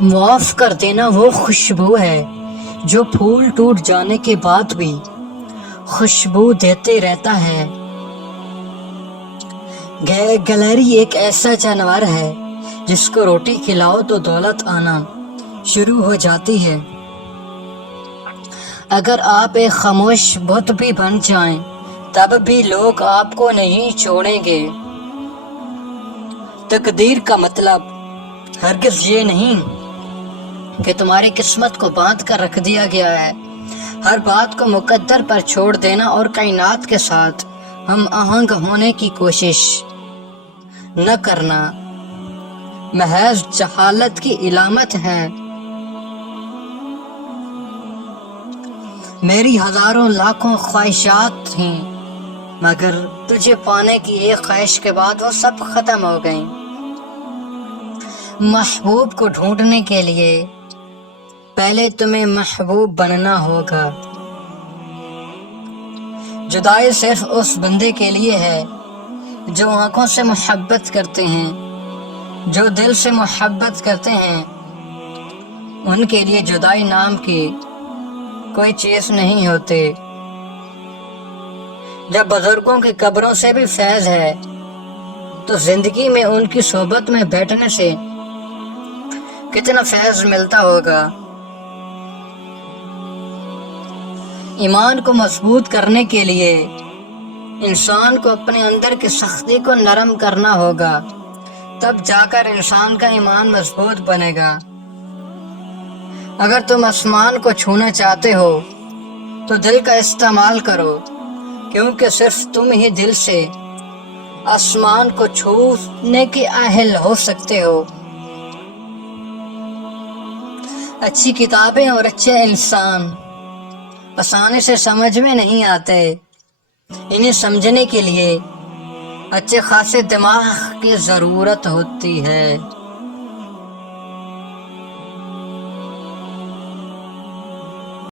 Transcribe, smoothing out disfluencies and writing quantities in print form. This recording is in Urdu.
معاف کر دینا وہ خوشبو ہے جو پھول ٹوٹ جانے کے بعد بھی خوشبو دیتے رہتا ہے۔ گلہری ایک ایسا جانور ہے جس کو روٹی کھلاؤ تو دولت آنا شروع ہو جاتی ہے۔ اگر آپ ایک خاموش بت بھی بن جائیں تب بھی لوگ آپ کو نہیں چھوڑیں گے۔ تقدیر کا مطلب ہرگز یہ نہیں کہ تمہاری قسمت کو باندھ کر رکھ دیا گیا ہے۔ ہر بات کو مقدر پر چھوڑ دینا اور کائنات کے ساتھ ہم آہنگ ہونے کی کوشش نہ کرنا محض جہالت کی علامت ہے۔ میری ہزاروں لاکھوں خواہشات تھیں مگر تجھے پانے کی ایک خواہش کے بعد وہ سب ختم ہو گئیں۔ محبوب کو ڈھونڈنے کے لیے پہلے تمہیں محبوب بننا ہوگا۔ جدائی صرف اس بندے کے لیے ہے جو آنکھوں سے محبت کرتے ہیں۔ جو دل سے محبت کرتے ہیں ان کے لیے جدائی نام کی کوئی چیز نہیں ہوتی۔ جب بزرگوں کی قبروں سے بھی فیض ہے تو زندگی میں ان کی صحبت میں بیٹھنے سے کتنا فیض ملتا ہوگا۔ ایمان کو مضبوط کرنے کے لیے انسان کو اپنے اندر کی سختی کو نرم کرنا ہوگا، تب جا کر انسان کا ایمان مضبوط بنے گا۔ اگر تم آسمان کو چھونا چاہتے ہو تو دل کا استعمال کرو، کیونکہ صرف تم ہی دل سے آسمان کو چھونے کے اہل ہو سکتے ہو۔ اچھی کتابیں اور اچھے انسان آسانی سے سمجھ میں نہیں آتے۔ انہیں سمجھنے کے لیے اچھے خاصے دماغ کی ضرورت ہوتی ہے۔